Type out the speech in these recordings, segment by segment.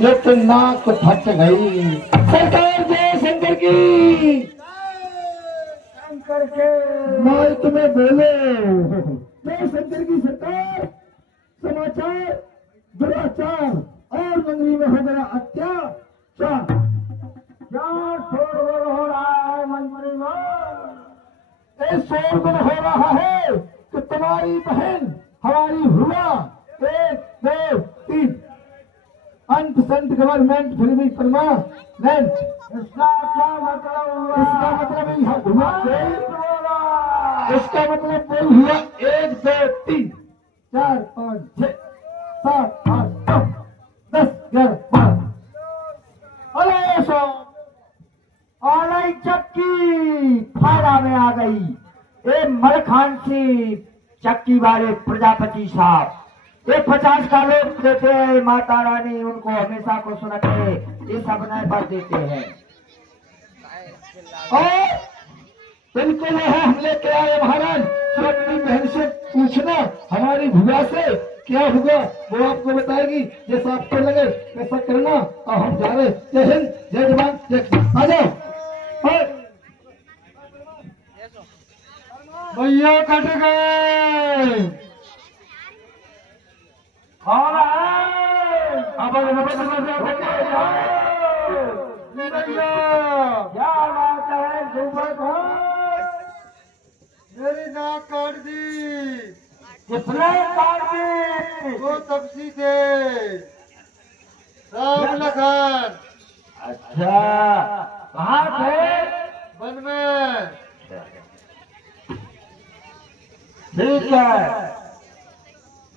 लेकिन नाक फट गई। सरकार जय शंकर की। शंकर के मैं तुम्हें बोले जय शंकर की सरकार। समाचार दुराचार और नगरी में हो गया अत्याचार। क्या शोरगुल हो रहा है मंत्री शोरगुल हो रहा है कि तुम्हारी बहन हमारी हुआ 1 2 3 अंत संत गवर्नमेंट फिर भी परमानेंट। इसका क्या मतलब हुआ? इसका मतलब यह हुआ इसका मतलब वही हुआ 1 2 3 4 5 6 7 8 9 10 11 12। अरे सो ऑलाई चक्की फाड़ा में आ गई। ए मलखान से चक्की वाले प्रजापति साहब ये 50 का लोग देते हैं। माता रानी उनको हमेशा को सुन के ये सपने पर देते हैं। और इनको जो है हम लेके आए महाराज। तो अपनी बहन से पूछना हमारी भुआ से क्या हुआ वो आपको बताएगी। जैसा आपको लगे वैसा करना। और हम जा रहे। जय हिंद जय जवान जय किसान। आ जाओ भैया कट गए। कौन है? क्या बात है? सुबह को मेरी नाक काट दी। किसने काट दी? वो तपसी थे राम लखन। अच्छा कहाँ थे? वन में। ठीक है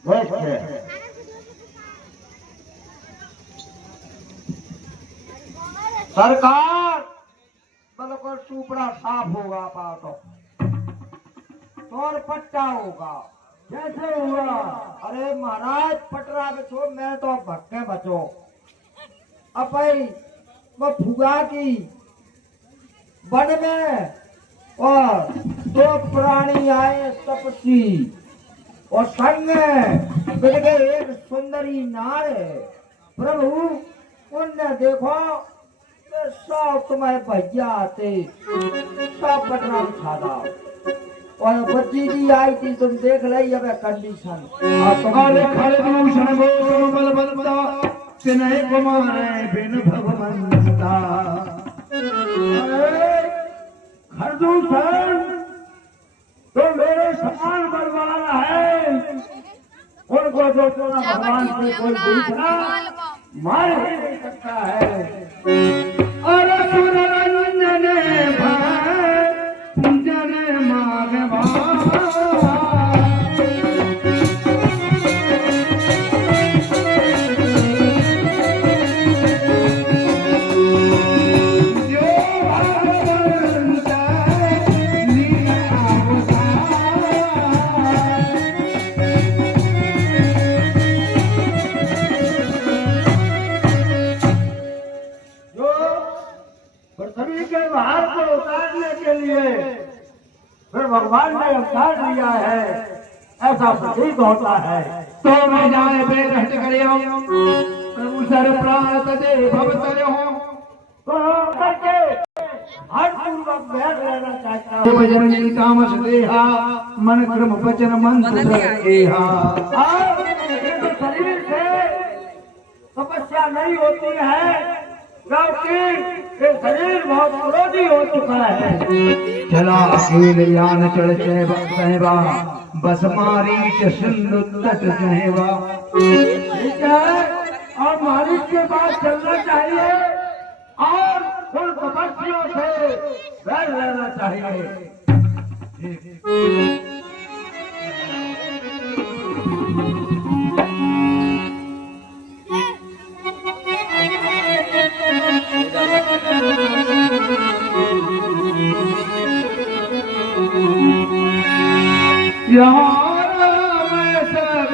देखिए सरकार बिल्कुल टुकड़ा साफ होगा पाओ तो और पट्टा होगा। कैसे हुआ? अरे महाराज पटरा बचो मैं तो भक्के बचो। अब भाई वो फुगा की वन में और 2 प्राणी आए तपसी और संग मिल गए एक सुंदरी नार है। प्रभु उनने देखो सब तुम्हारे भैया आते सब पटना बिछा दो। और बच्ची जी आई थी तुम देख रही अब कंडीशन। तुम्हारे खरदूषण बोल बल बनता तिन्हे कुमारे बिन भगवंता। खरदूषण तो मेरे समान बलवाना है। उनको जो भगवान से कोई दूसरा मार ही नहीं सकता है। अरे सुररंजन भजन मागवा। पृथ्वी के बाहर को उतारने के लिए फिर भगवान ने अवतार लिया है ऐसा प्रतीत होता है। तो मैं जाए बेद हट करियो प्रभु सर प्राण तदे भवतर हो। तो करके हर पूर्वक बैठ लेना चाहता हूँ। भजन तामस देहा मन क्रम वचन मंत्र एहा। शरीर से तपस्या नहीं होती है क्योंकि ये शरीर बहुत क्रोधी हो चुका है। चला अकेल यान चढ़ सहवा बस मारी सिंधु तट सहवा। ठीक है और मालिक के बाद चलना चाहिए और उन तपस्वियों से बैठ लेना चाहिए। यहाँ सब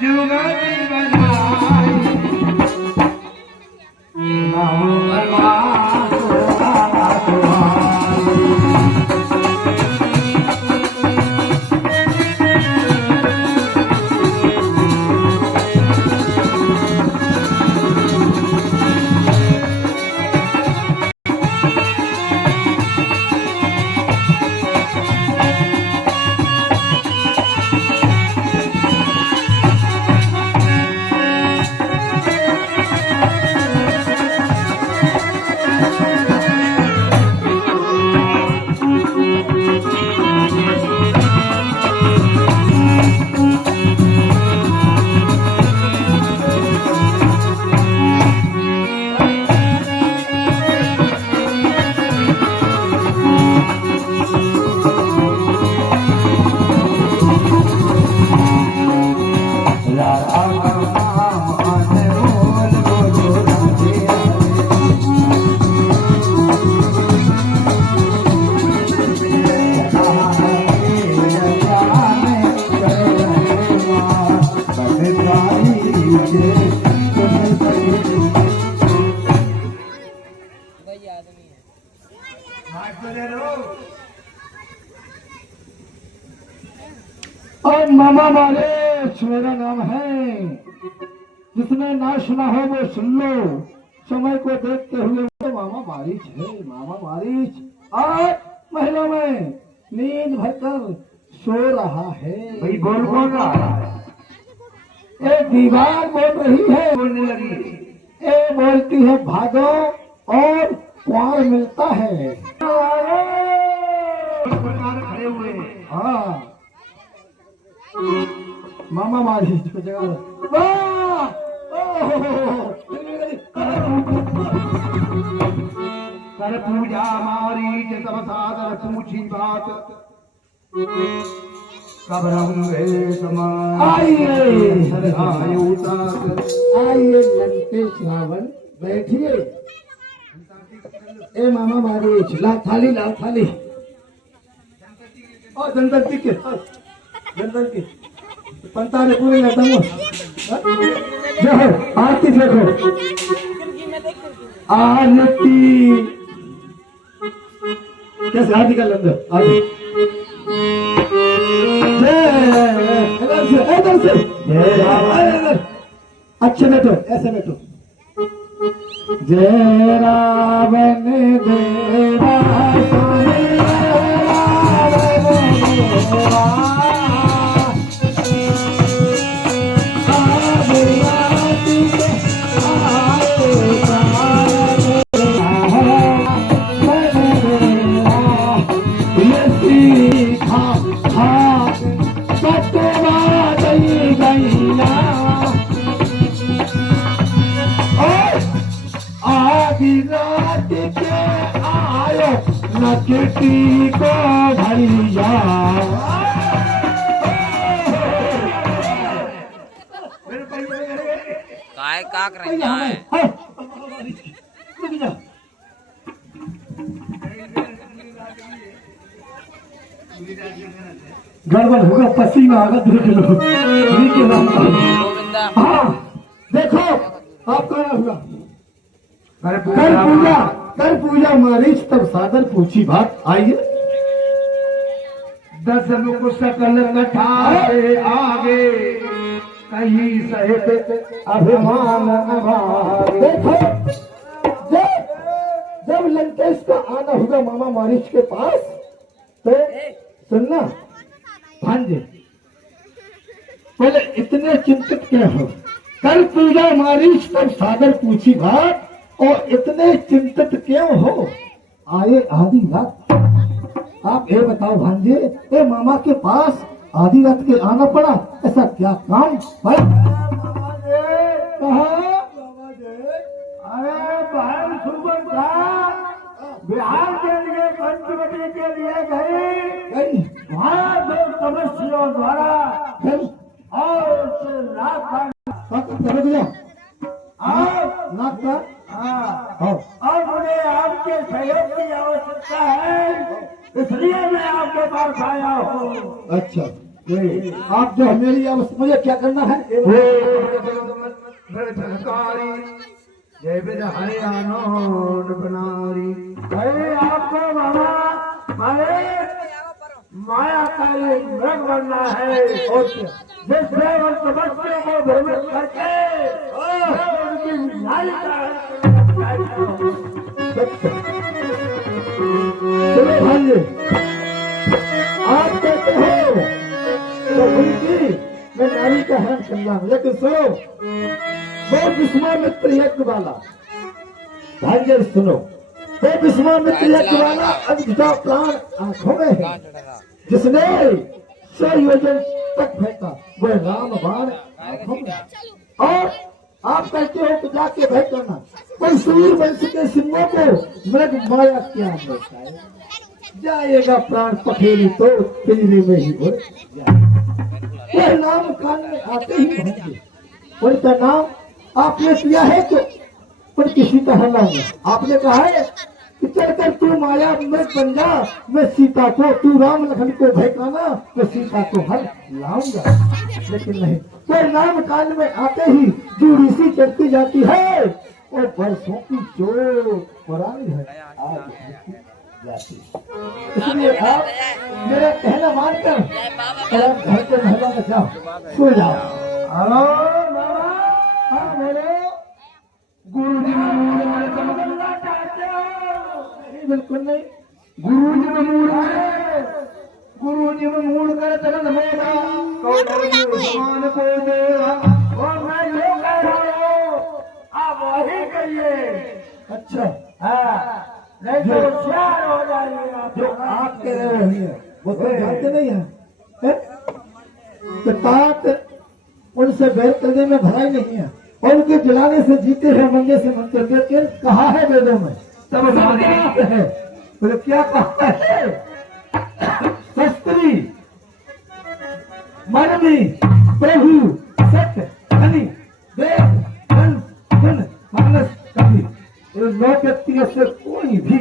जुगति बनाई और मामा मालिक मेरा नाम है, जिसने ना सुना हो वो सुन लो। समय को देखते हुए तो मामा मारिच है, मामा मारिच आज महलों में नींद भरकर सो रहा है। भाई बोल कौन रहा है? एक दीवार बोल रही है, बोलने लगी। ए बोलती है भागो और कुआर मिलता है। खड़े हुए। हाँ मामा मारी को जगह वाह कर पूजा मारी तब सादर पूछी बात कब रंगे समान आइए आए उतार आइए लंके श्रावण बैठिए। ए मामा मारी ला थाली ला थाली और जनता के पंता ने पूरे करता हूँ। देखो आरती देखो, आरती कैसे आरती का लंदर आरती इधर से इधर अच्छे बैठो, ऐसे बैठो। जय रावण देवा नकटी को भैया काय का कर रहा है? गड़बड़ होगा, पसीना आगा देख लो। गोविंदा हाँ देखो आपका होगा कर पूजा मारीच तब सादर पूछी बात। आइए 10 मुख सकल कठारे आगे कहीं सहित अभिमान अभाव। देखो जब लंकेश का आना होगा मामा मारीच के पास तो सुनना भांजे, पहले इतने चिंतित क्या हो? कल पूजा मारीच तब सादर पूछी बात और इतने चिंतित क्यों हो? आए आधी रात। आप ये बताओ भांजे, ये मामा के पास आधी रात के आना पड़ा, ऐसा क्या काम है? अरे बहन सुबह था बिहार के लिए पंचवटी के लिए गई, वहाँ दो समस्याओं द्वारा और उससे नाक का और मुझे आपके सहयोग की आवश्यकता है, इसलिए मैं आपके पास आया हूँ। अच्छा आप जो मेरी मुझे क्या करना है? जय विद हरियाणा बनारी। भाई आपको मामा मारे माया का एक मृग बनना है, जिससे उन समस्या को भ्रमित करके उनकी न्याय चलो भाई आप कहते हो तो उनकी मैं नारी का हरण करना हूं, लेकिन सुनो वो विश्वामित्र यज्ञ वाला भाई सुनो, वो विश्वामित्र यज्ञ वाला अंधा प्राण आंखों में है, जिसने 100 योजन तक फेंका वो राम बाण आंखों में। और आप कहते हो कि जाके भय करना, पर सूर्य वंश के सिंहों को मृग माया क्या होता है? जाएगा प्राण पखेरी तो पिंजरे में ही हो जाएगा। यह नाम कान में आते ही होंगे, उनका नाम आपने किया है तो पर किसी का हलाऊंगा। आपने कहा है कि चलकर तू माया मृग बन जा, मैं सीता को, तू राम लखन को भयकाना, मैं सीता को हल लाऊंगा। लेकिन नहीं, वो नाम कान में आते ही जूड़ी सी चढ़ती जाती है और बरसों की जो पुरानी है आज जाती है। इसलिए आप मेरा कहना मानकर और आप घर के महिला में जाओ, सो जाओ। हेलो बाबा, हाँ बोलो। गुरु जी में मूड मारे तो बदलना चाहते हो? नहीं, बिल्कुल नहीं। गुरु जी में मूड मारे, गुरु जी में मूड करे तो न होगा। भगवान को देगा और मैं ये कह रहा हूँ, आप वही कहिए। अच्छा, हाँ, नहीं तो होशियार हो जाइएगा। जो आप कह रहे हो वही है, वो तो जानते नहीं है कि तात उनसे बैर करने में भलाई नहीं है और उनके जलाने से जीते हैं, मंगे से मनते। लेकिन कहा है वेदों में, तब बात है, बोले क्या कहा है? शस्त्री मनमी प्रभु सत्य धनी देव धन गुण मानस कवि, इन 9 व्यक्तियों से कोई भी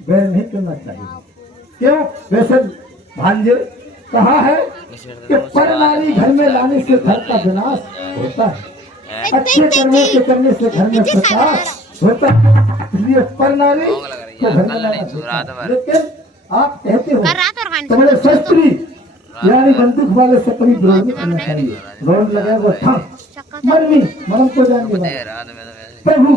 बैर नहीं करना चाहिए। क्यों? वैसे भांजे कहा है कि पर नारी घर में लाने से घर का विनाश होता है, अच्छे कर्मों के करने से घर में प्रकाश होता है। इसलिए पर नारी को घर में लाना चाहिए। लेकिन आप कहते हो तुम्हारे शस्त्री यानी बंदूक वाले से कभी विरोध नहीं करना चाहिए। रोड लगाए वो था मन मन को जानने प्रभु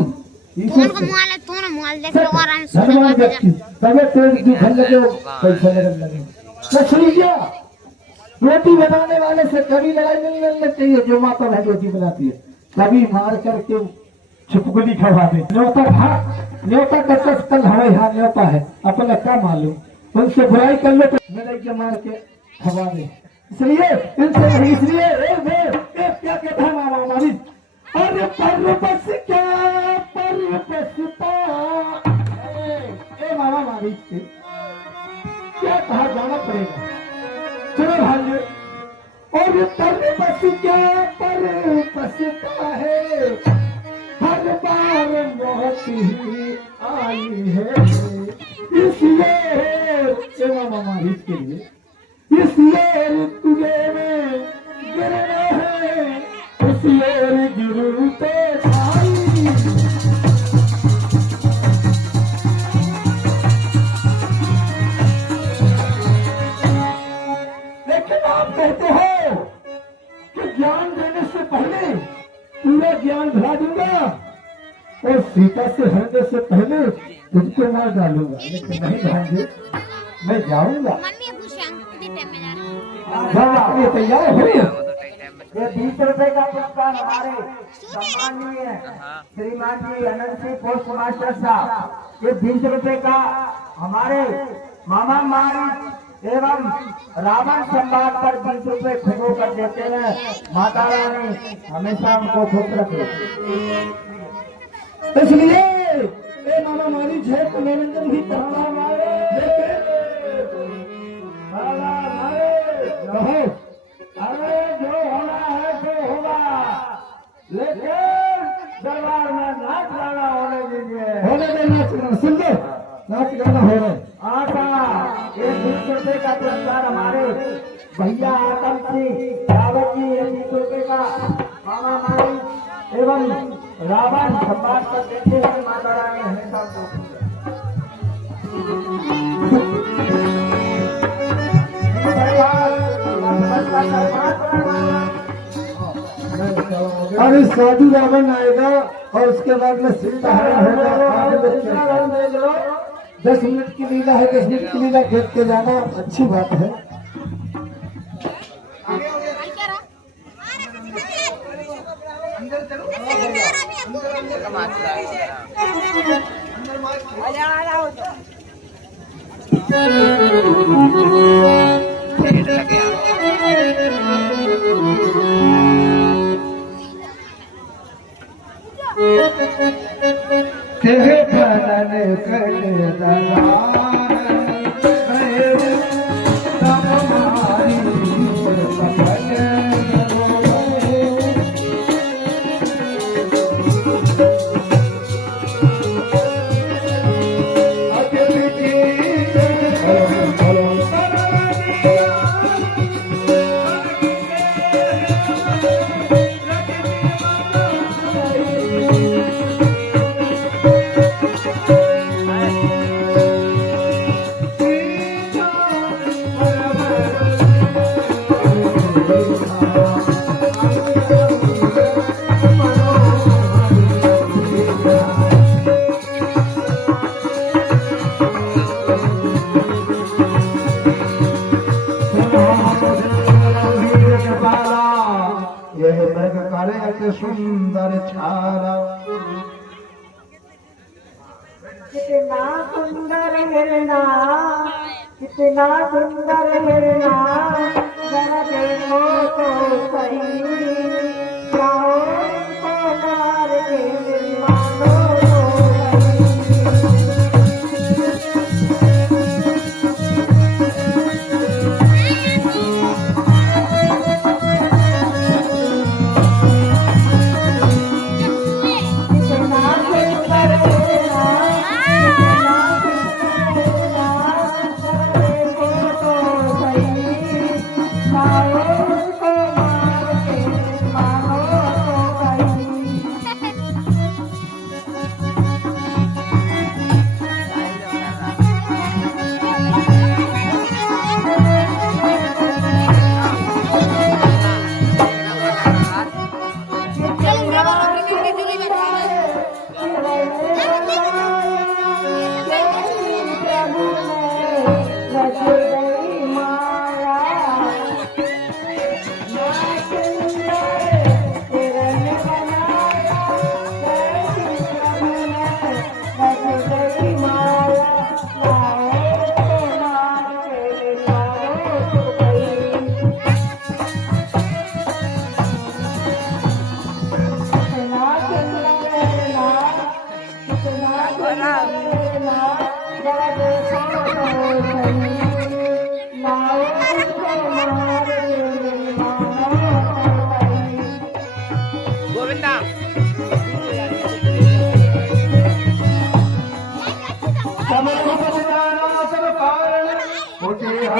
धनवान व्यक्ति तबे पेड़ जो घर लगे वो पैसा लगे। लक्ष्मीजा रोटी बनाने वाले से कभी लड़ाई नहीं लड़ना चाहिए। जो माता बहन रोटी बनाती है कभी मार करके छुपगुली खवा दे। न्योता का कल हमारे यहाँ न्योता है, अपना क्या मालूम, उनसे बुराई कर लो तो लड़ाई मार के खवा दे। इसलिए इनसे नहीं, इसलिए क्या कहता है मामा हमारी, अरे पर्वत क्या पर्वतता मामा हमारी क्या कहा जाना पड़ेगा। चलो भाइयों, और पर्वत क्या पर्वतता है, हर बार मौत ही आई है। इसलिए मामा हमारी के लिए इसलिए तुझे में गिरना है, इसलिए गिरू पे आई। लेकिन आप कहते हो कि ज्ञान देने से पहले पूरा ज्ञान भुला दूंगा और सीता से हरने से पहले तुझको मार डालूंगा। लेकिन नहीं भांजे, मैं जाऊंगा। तैयार हो? ये 20 रुपए का पुरस्कार हमारे सम्माननीय श्रीमान जी अनंत सिंह पोस्ट मास्टर साहब, ये 20 रुपए का हमारे मामा मारी एवं रावण संवाद पर 20 रुपए खुशबू कर देते हैं। माता रानी हमेशा उनको खुश रखे। इसलिए मामा मारी जय को मनोरंजन भी करता हमारे, अरे जो होना है सो होगा, लेकिन दरबार में नाच गाना होने दीजिए। होने दे नाच गाना, सुन लो नाच गाना हो रहे। आटा ये 20 रुपए का पुरस्कार हमारे भैया आतम सिंह रावत जी, 20 रुपए का मामा मारी एवं रावण संवाद कर देते हैं। माता रानी हमेशा अरे साधु रावण आएगा और उसके बाद में सीता होगा। 10 मिनट की लीला है, 10 मिनट की लीला देख के जाना अच्छी बात है। तेरे बनन कर दरबार बछाना। कितना सुंदर हिरना, कितना सुंदर हिरना, जरा देखो तो सही, जाओ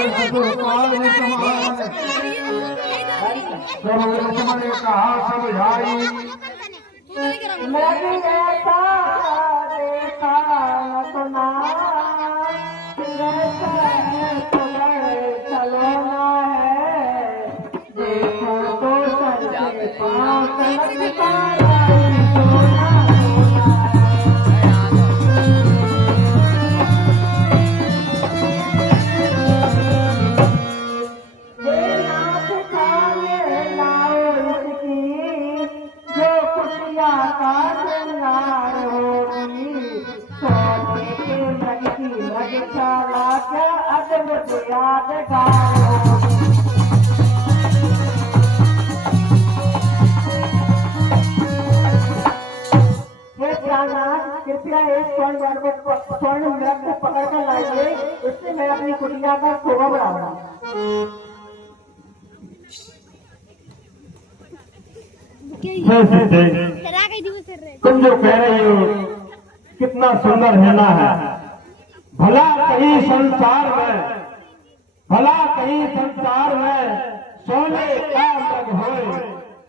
इनको मार के मानो गोविंदा कहा सब भाई नहीं रहता देखा सुना, चलो ना है, देखो तो सर के पाँव कृपया एक स्वर्ण मृग को पकड़ कर लाइए, इससे मैं अपनी कुटिया का शोभा बढ़ाऊंगा। तुम जो कह रही हो कितना सुंदर रहना है, भला कहीं संसार में, भला कहीं संसार में सोने का मृग होए,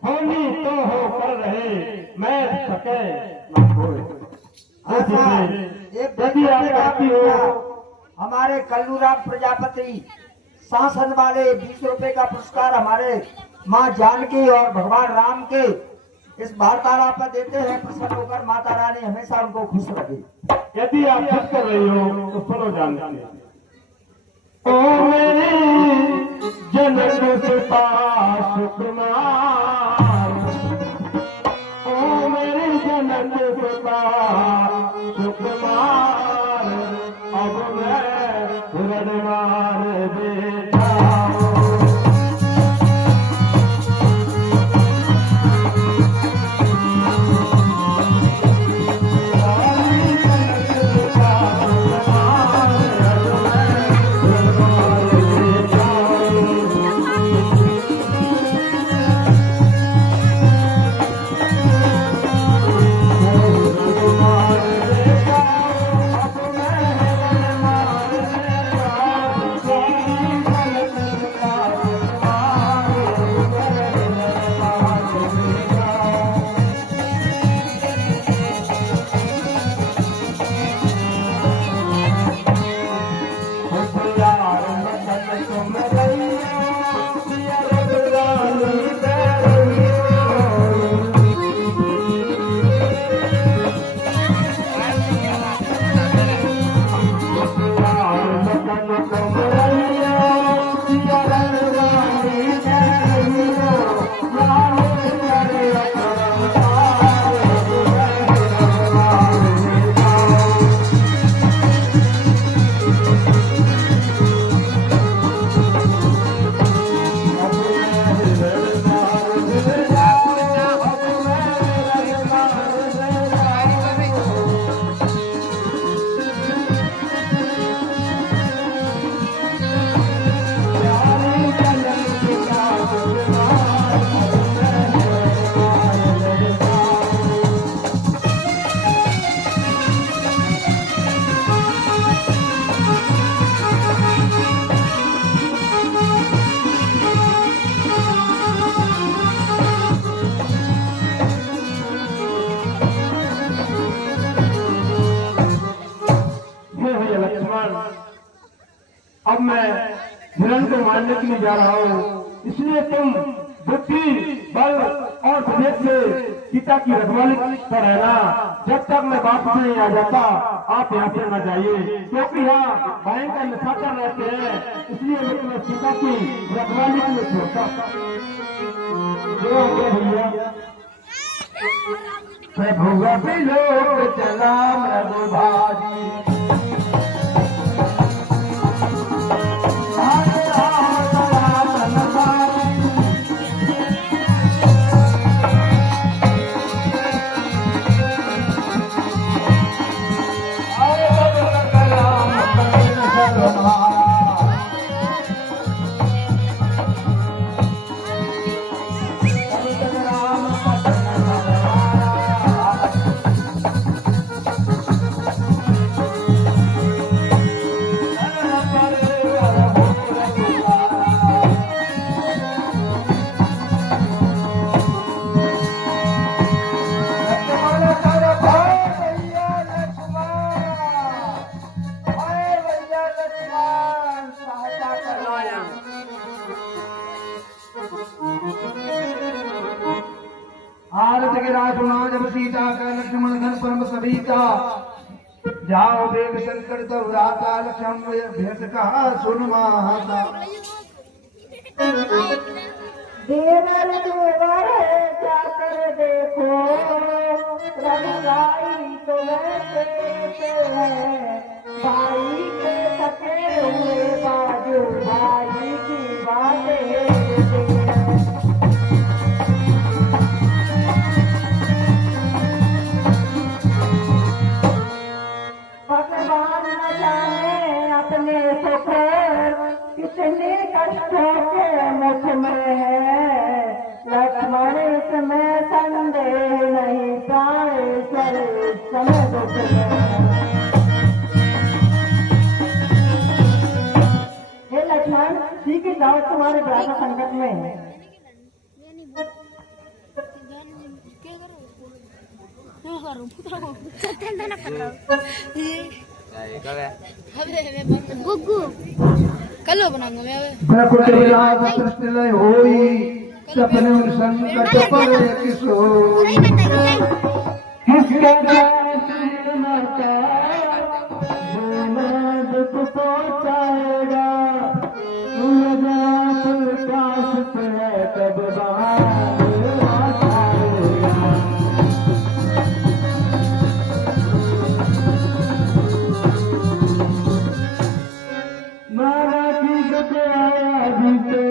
होनी तो हो कर रहे, मैं सके न होए। यदि आप कहती हो हमारे कल्लूराम प्रजापति शासन वाले 20 रुपए का पुरस्कार हमारे माँ जानकी और भगवान राम के इस वार्तालाप पर देते हैं, प्रसन्न होकर माता रानी हमेशा उनको खुश रखे। यदि आप खुश कर रही हो तो सुनो जानकी। ओ मेरी जनक सुता सुकुमार, ओ मेरी जनक सुता सुकुमार, अब मैं रणवार बेटा हिरण को मारने के लिए जा रहा हो, इसलिए तुम बुद्धि, बल और विवेक से पिता की रखवाली पर रहना। जब तक मैं वापस नहीं आ जाता आप यहाँ से न जाइए, क्योंकि यहाँ भयंकर निशाचर रहते हैं, इसलिए मैं तुम्हें पिता की रखवाली के लिए छोड़ता भैया। प्रभु विलोक चला मृदु भारी, आरत के राजुना जब सीता का लक्ष्मण धन परम सभीता, जाओ वेग संकट तो राता लक्ष्मण भेंट कहा सुन माता। देवर देवर जाकर देखो, रंगाई तो वैसे है, भाई के सके हुए बाजू, भाई की बातें भगवान न जाने अपने सुख कितने कष्टों के मुख में है। लक्ष्मण इसमें संदेह नहीं, प्राणेश्वर समय दुख में। हे लक्ष्मण, ठीक है, जाओ, तुम्हारे बड़ा संकट में है। गुग्गू कल बनाऊंगा मैं। प्रकृत विलास सृष्टि लय होई, सपने संकट पर किशोर। किसका जासीर माता, जो दुख पहुंचाएगा, प्रकाश है कब बाहर मारा की दुख आया बीते,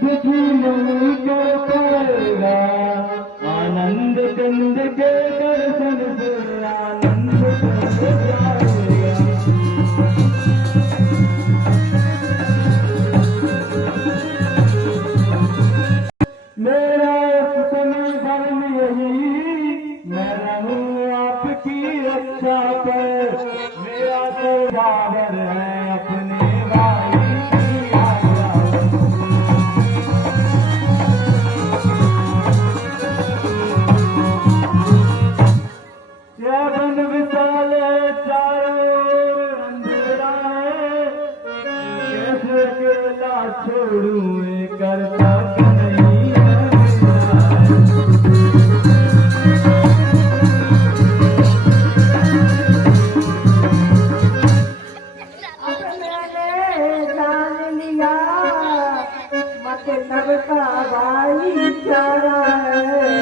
दुखी नहीं कर पाएगा, आनंद कंद के दर्शन से आनंद कंद जाएगा। मेरा समय धर्म यही, मैं रहूं आपकी रक्षा पर, मेरा सौदागर है अपने भाई की आज्ञा। यह वन विशाल है, चारों ओर अंधेरा है, कैसे अकेला छोड़ूं ये करता नहीं है। सबका भाईचारा है,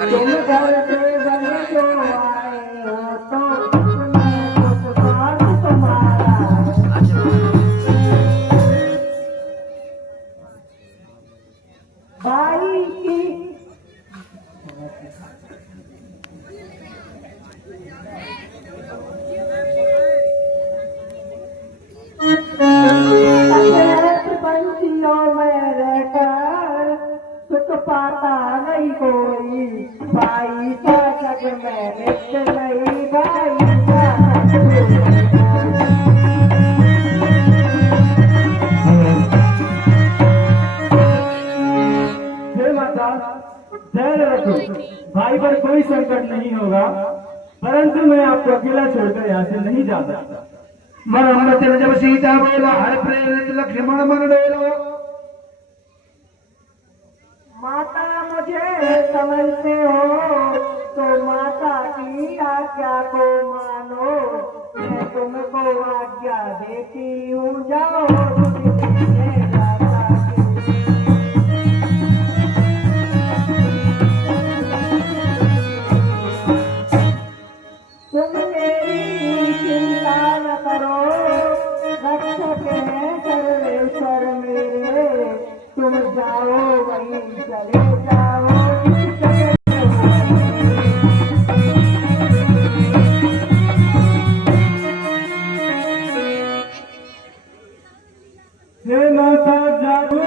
तुम घर से बन जो आए हो तो इसमें उपकार तुम्हारा भाई की। पंछियों में रहकर सुख पाता नहीं कोई, भाई का जग में नित्य नहीं, भाई का माता धैर्य रखो, भाई पर कोई संकट नहीं होगा, परंतु मैं आपको अकेला छोड़कर यहाँ से नहीं जा सकता। मरम्मत जब सीता बोला हर प्रेरित लक्ष्मण मन डोलो। माता मुझे समझते हो तो माता की आज्ञा को मानो, मैं तुमको आज्ञा देती हूँ, जाओ तुझे जाता तुम मेरी चिंता न करो, रक्षक है सर्वेश्वर मेरे, तुम जाओ वहीं चले जाओ। हे माता जागो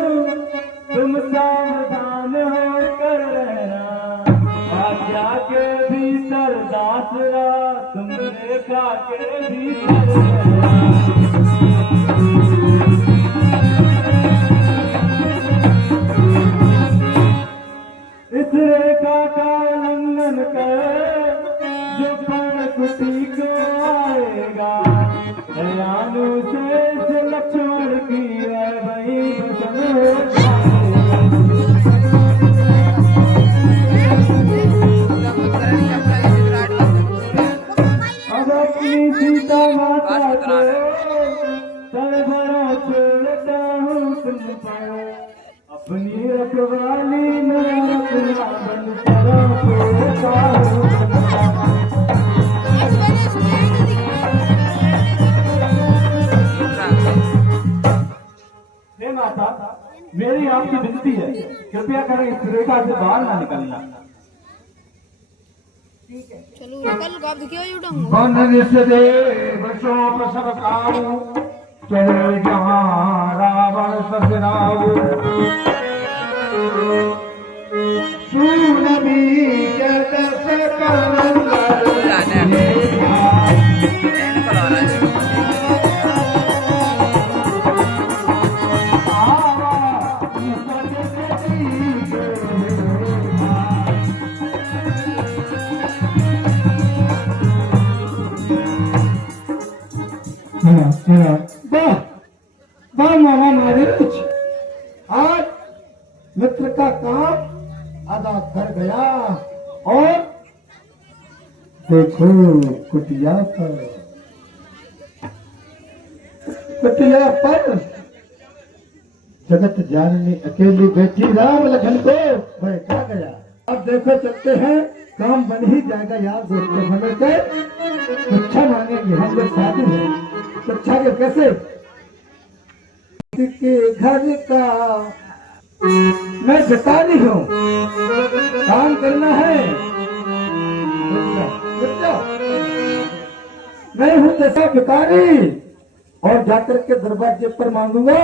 तुम सावधान होकर रहना, आज्ञा के भीतर दासरा तुम रेखा के भीतर रहना। इस रेखा का उल्लंघन कर जो पर्णकुटी को आएगा, दयालु से लक्ष्मण की वही पसंद हो अब अपनी सीता माता को सरबरा छोड़ता हूँ तुम पर, अपनी रखवाली में रखना बन तरह छोड़ता हूँ। हे माता, मेरी आपकी विनती है, कृपया करें इस रेखा से बाहर ना निकलना। चलो कल गाप दिखियो उठाऊंगा। बन दे बसों सब काऊ, चलो जहाँ रावण ससुराऊ। सूनबी के दस कलंदर वाह मारा मारे कुछ आज मित्र का काम अदा कर गया। और देखो कुटिया पर जगत जाननी अकेली बेटी राम लखन को वह खा गया। अब देखो चलते हैं, काम बन ही जाएगा यार दोस्तों। हमें के अच्छा मानेंगे, हम लोग शादी है तो अच्छा के कैसे के घर का मैं भिखारी हूँ, काम करना है। मैं हूँ जैसा भिखारी, और जाकर के दरवाजे पर मांगूंगा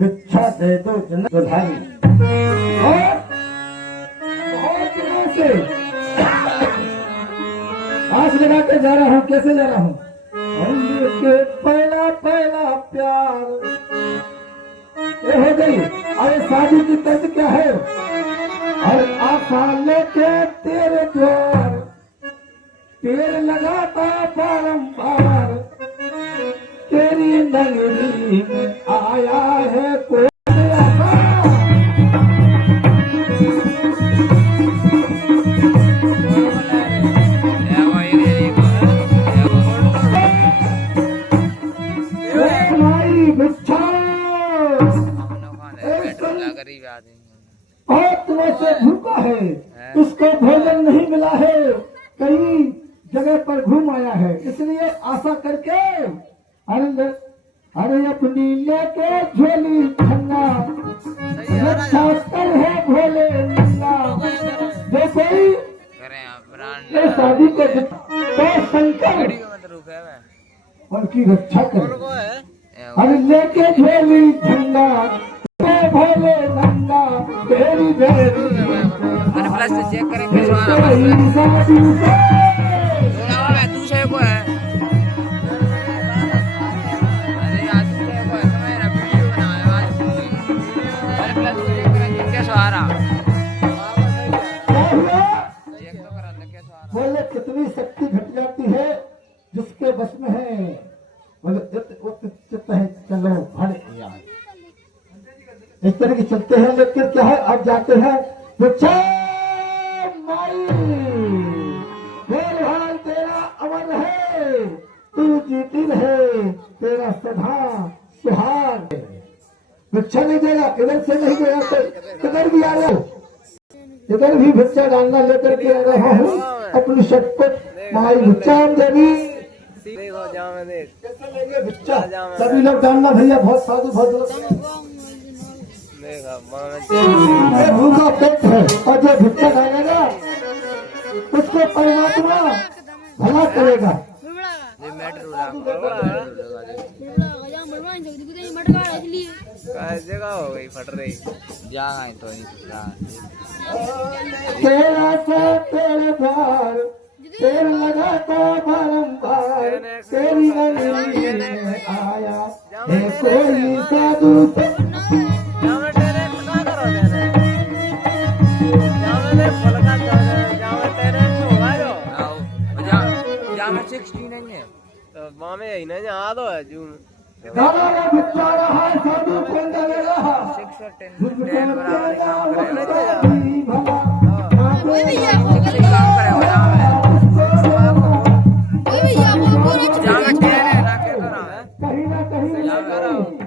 भिक्षा दे दो जनाधारी। और बहुत दिनों से आस लगा के जा रहा हूँ। कैसे जा रहा हूँ? के पहला प्यार ये हो गई। अरे शादी की तर्ज क्या है? और आशा लेके तेरे द्वार तेरे लगाता बारंबार, तेरी नगरी में आया है कोई से भूखा है, उसको भोजन नहीं मिला है, कई जगह पर घूम आया है, इसलिए आशा करके अरे अपनी लेके झोली ठंडा रक्षा कर है भोले नंगा। जो कोई ये शादी को तो शंकर उनकी रक्षा करे। अरे लेके झोली ठंडा भोले नंगा तेरी प्लस से चेक करेंगे दूसरे को है। अरे आज दूसरे को है तो मेरा वीडियो बनाया आज। अरे प्लस को चेक करेंगे क्या सहारा चेक तो करा ले क्या सहारा। बोले कितनी शक्ति घट जाती है जिसके बस में है। चलता है चलो भाड़े इस तरह के चलते हैं, लेकिन क्या है अब जाते हैं भिक्षा माई हाल तेरा अमर है, तू जीती रहे तेरा सदा सुहाग। भिक्षा नहीं देगा, इधर से नहीं देगा तो इधर भी आ रहा हूँ, इधर भी भिक्षा डालना लेकर के आ रहा हूँ अपनी शक्ति माई भिक्षा देवी। कैसे लेंगे भिक्षा? सभी लोग डालना भैया, बहुत साधु बहुत लोग भूखा पेट है और जो भिक्षा डालेगा उसको परमात्मा भला करेगा। जगह हो गई फट रही जा तो नहीं तेरा सा तेरे द्वार तेर लगाता बारंबार, तेरी गली में आया है कोई साधु। मामे ही नहीं आ दो है जूम भिक्षा रहा साधु कौन डालेगा? 6 और 10 बराबर काम करे ना कोई भैया को काम करे हो कोई भैया को पूरा जावे तेरे रखे तो ना है कहीं ना कहीं,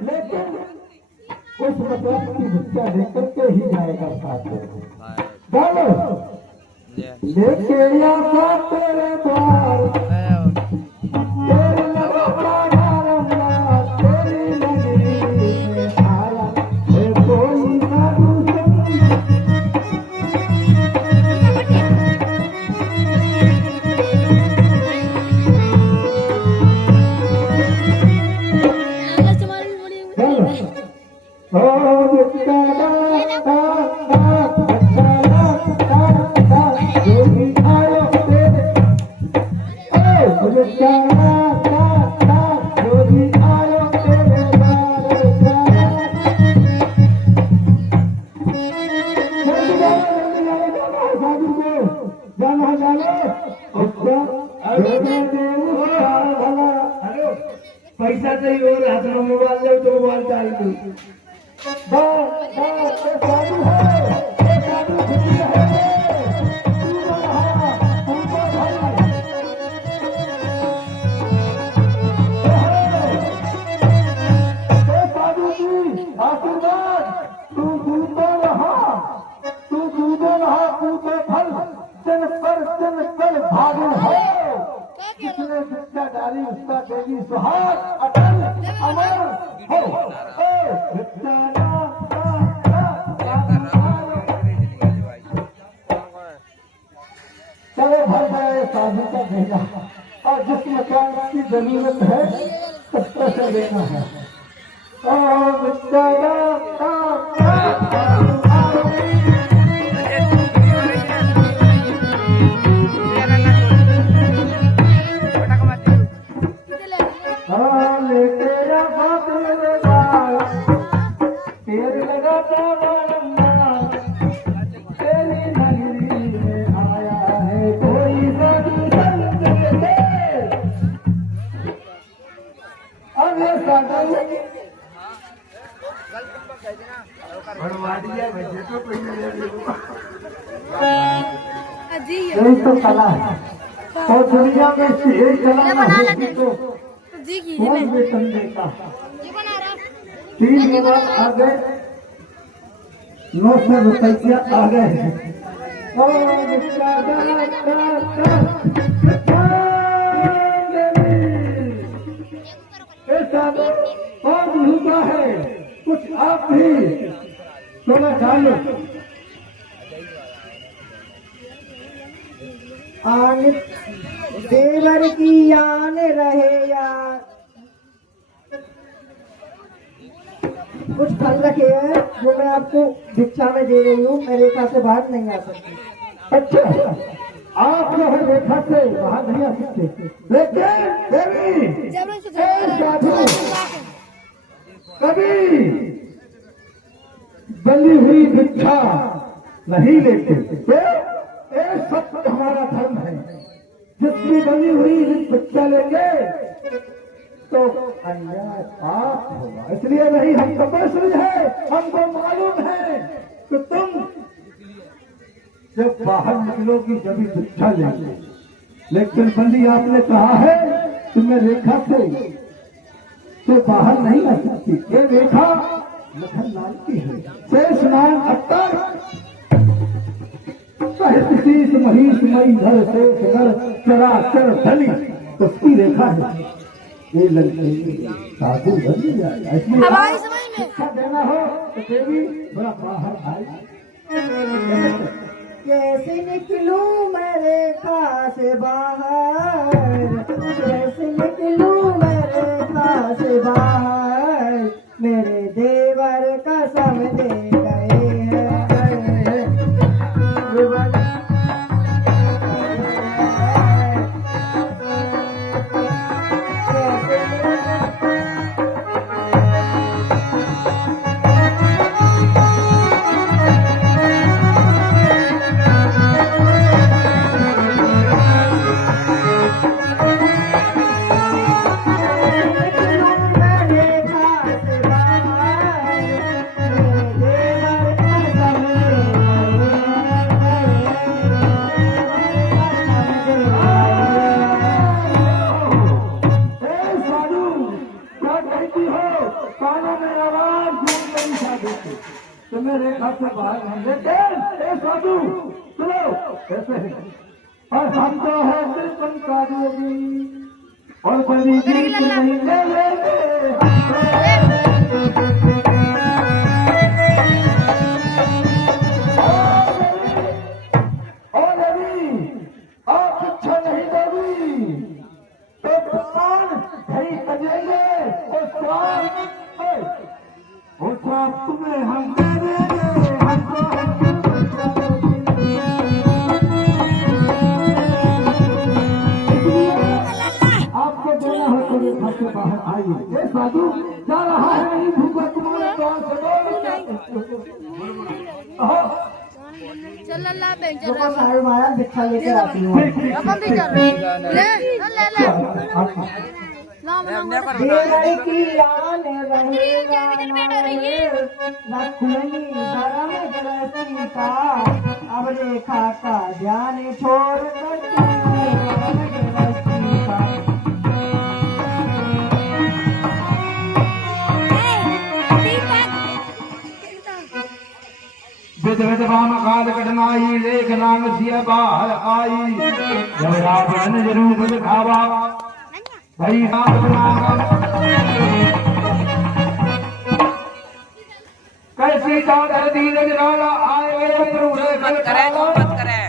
लेकिन उस मतलब की भिक्षा लेकर के ही जाएगा साधु। बोलो लेके या तेरे द्वार तेरे लगाता बारंबार, तेरी गली में आया है कोई साधु। पैसा चाहिए और हाथ में मोबाइल ले तो मोबाइल चाहिए। साधु है साधु खुशी है साधु जी आशीर्वाद, तू दूधो रहा तू तो फल दिन पर भागो हो। जिसने भिक्षा डाली उसका देवी सुहाग अटल अमर हो। भिक्षा चलो भर जाए साधु का देना, और जिस मकान की जरूरत है उस पर से देना है। यही तो कला है, और दुनिया में यही कला है तो कौन वेतन देता। 3 गुना आ गए, 900 रुपया आ गए। और भूखा है, कुछ आप भी सोना डालो। आन देवर की आन रहे यार, कुछ फल रखे हैं जो मैं आपको भिक्षा में दे रही हूँ, मैं रेखा से बाहर नहीं आ सकती। अच्छा, आप जो है रेखा से बाहर नहीं आ सकते, लेकिन कभी बनी हुई भिक्षा नहीं लेते। ये सत्य हमारा धर्म है, जिसकी बनी हुई भिक्षा लेंगे तो अन्याय पाप होगा। इसलिए नहीं, हम तपस्वी है, हमको मालूम है कि तुम जब बाहर निकलोगी जब भिक्षा लेंगे। लेकिन बंदी आपने कहा है कि मैं रेखा से तो बाहर नहीं आ सकती। ये रेखा लखन लाल की है। शेष नाम अत्तर शीश महिष मई धर शेष नर चराचर धनी, उसकी रेखा है। ये लड़के साधु बन जाएगा। इसलिए हमारी समझ में शिक्षा देना हो तो देवी बड़ा बाहर आई। कैसे निकलूं मैं रेखा से बाहर, कैसे निकलूं मैं रेखा से बाहर, मेरे देवर कसम दे गए हैं। तुम्हें रेखा से बाहर नहीं लेकिन साधु सुनो कैसे है। और हम तो है बिल्कुल काजोगी और बड़ी जीत नहीं ले लेंगे। और अभी आप शिक्षा नहीं दोगी तो प्राण नहीं कजेंगे। और श्राप तुम्हें हम दे देंगे। हमको आपको देना हो तो रेखा से बाहर आइए। ये साधु जा रहा है नहीं भूखा तुम्हारे द्वार से चल अल्लाह बहन चल देखो साहब माया भिक्षा लेकर आती हूँ। अपन भी चल ले ले की आन रहेगा रखूंगी धर्म गृहस्थी का, अब रेखा का ध्यान छोड़ कर धर्म गृहस्थी का। विध विधवान काल कठिनाई लेख नाम सिया बाहर आई। जब रावण रूप दिखावा भाई कैसी चादर दी नजराना आए गए बंद करे बंद करे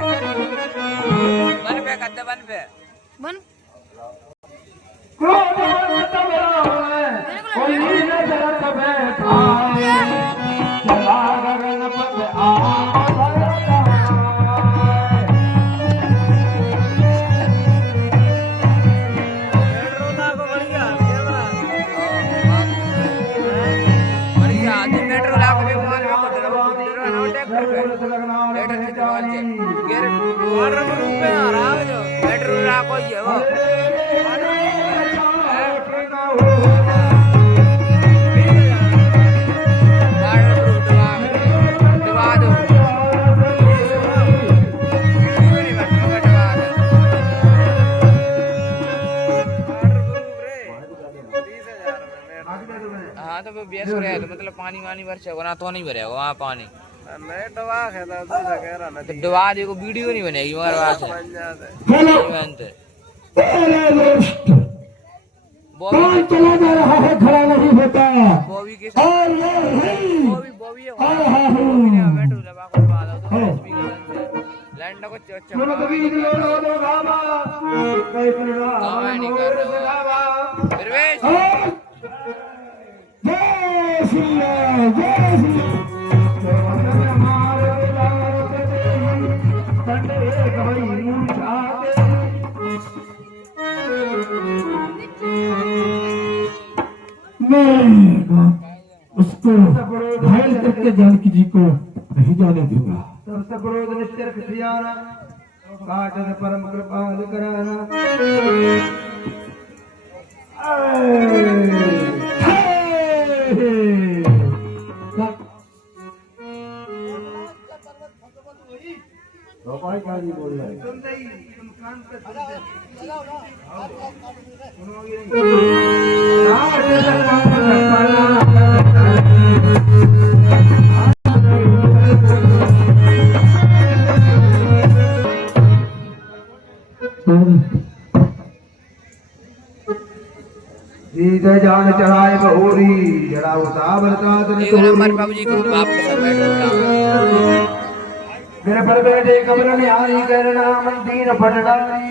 बन पे कद्दे बन पे बन कोई नजर बैठा चला गगन पथ आ। हाँ तो बेस हो रहा है तो मतलब पानी वानी भर ना तो नहीं भरेगा वहाँ पानी तो डुबा देखो वीडियो नहीं बनेगी मगर वहाँ से कौन चला जा रहा है खड़ा नहीं होता। बॉबी के और ये है बॉबी लैंड को नहीं कर रहे जय श्री राम जय श्री मैं उसको घायल करके जानकी जी को नहीं जाने दूंगा। सबसे क्रोध निश्चर खिसियाना काटन परम कृपाल कराना। गोपाल क्या जी बोल रहे हैं? सीधे जान चढ़ाए बहोरी जड़ा उतावरता एक नंबर बाबूजी को बाप के साथ बैठा मेरे पर बैठे कमर निहारी करना मंदीर पटनारी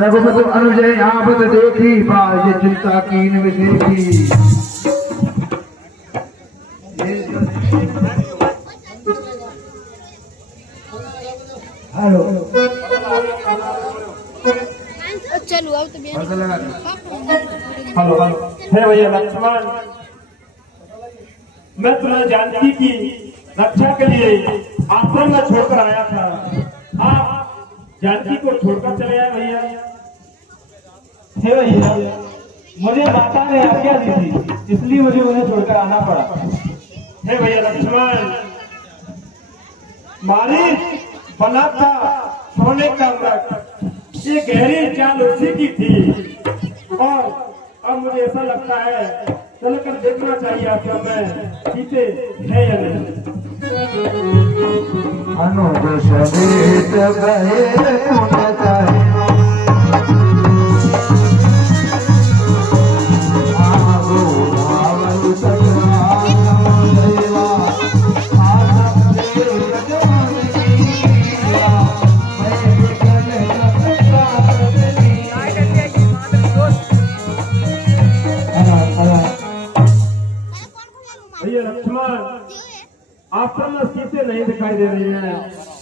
रघुपति अनुजय आपत देखी बाज चिंता कीन विशेषी हेलो चलो अब तो हेलो हे भैया लक्ष्मण, मैं तुम्हें जानकी की रक्षा के लिए आश्रम में छोड़कर आया था। आप जानकी को छोड़कर चले आए भैया। हे भैया, मुझे माता ने आज्ञा दी थी, इसलिए मुझे उन्हें छोड़कर आना पड़ा। हे भैया लक्ष्मण, मारी बना था सोने का व्रत, ये गहरी चाल उसी की थी। और अब मुझे ऐसा लगता है चलकर देखना चाहिए आश्रम में सीते है या नहीं। अनुज समेत गए पुण्य भैया लक्ष्मण, आश्रम में सीते नहीं दिखाई दे रही हैं।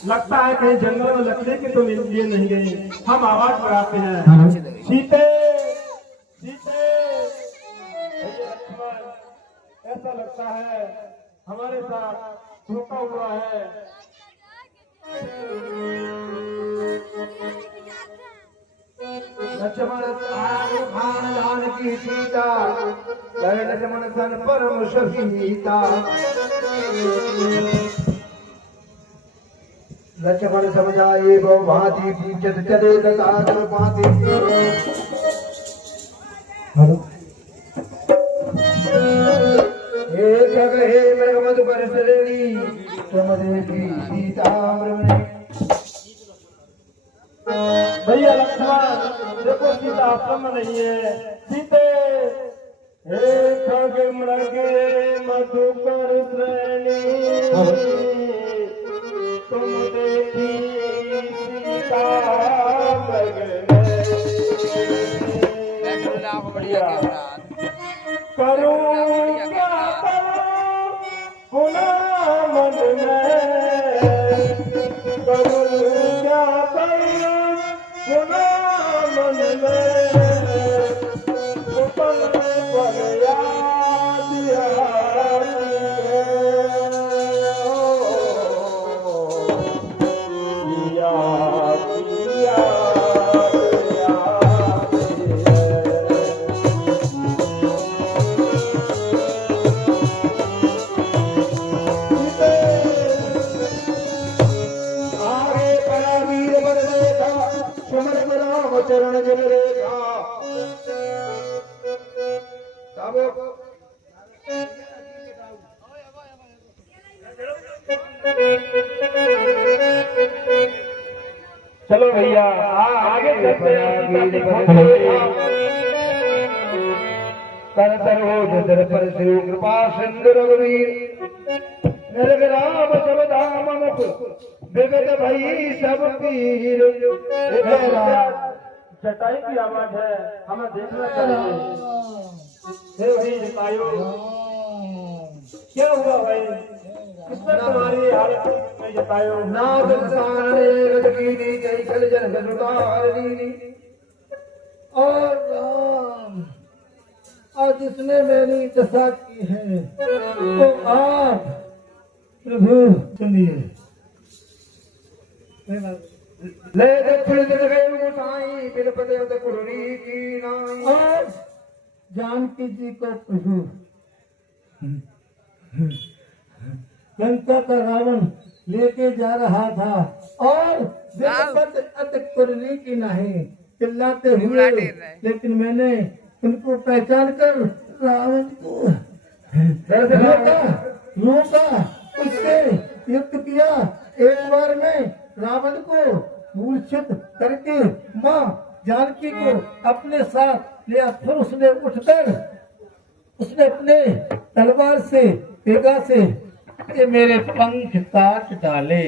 लगता है कहीं जंगल में लकड़ी के तो लिए नहीं गई। हम आवाज लगाते हैं, सीते सीते। भैया लक्ष्मण, ऐसा लगता है हमारे साथ धोखा हुआ है। लक्ष्मण खान की सीता करे लक्ष्मण सन परम सहीता। लक्ष्मण समझाए बहु भांति पूछत चले दतार पाती। एक गहे मैं मधुकर श्रेणी तुम देखी सीता मृमणी। भैया लक्ष्मण, देखो सीता आश्रम में नहीं है। सीते हे खग मृगे मधुकर श्रेणी तुम देखी सीता बढ़िया करो क्या करो पुनः मन में करो क्या करो पुनः मन में पल पल याद चरण जन रेखा चलो भैया आगे चलते हैं। कर सरोज दर पर शिव कृपा सिंधु रघुवीर निर्विराम सब धाम मुख विगत भई सब पीर। जटाई की आवाज है, हमें देखना चाहिए। हे भाई जटायु, क्या हुआ भाई? किसने तुम्हारी हालत में जटायु? नाथ सारणे गजकीनी जय कल जन गजुतारिणी। और राम, आज जिसने मेरी दशा की है तो आप प्रभु सुनिए। ले दक्षिण दिन गए गोसाई बिलपते होते कुररी की नाई। और जानकी जी को प्रभु लंका का रावण लेके जा रहा था और करने की नहीं चिल्लाते हुए, लेकिन मैंने उनको पहचान कर रावण को रोका उससे युद्ध किया। एक बार में रावण को मूर्छित करके माँ जानकी को अपने साथ लिया। फिर उसने उठकर उसने अपने तलवार से तेगा से ये मेरे पंख काट डाले।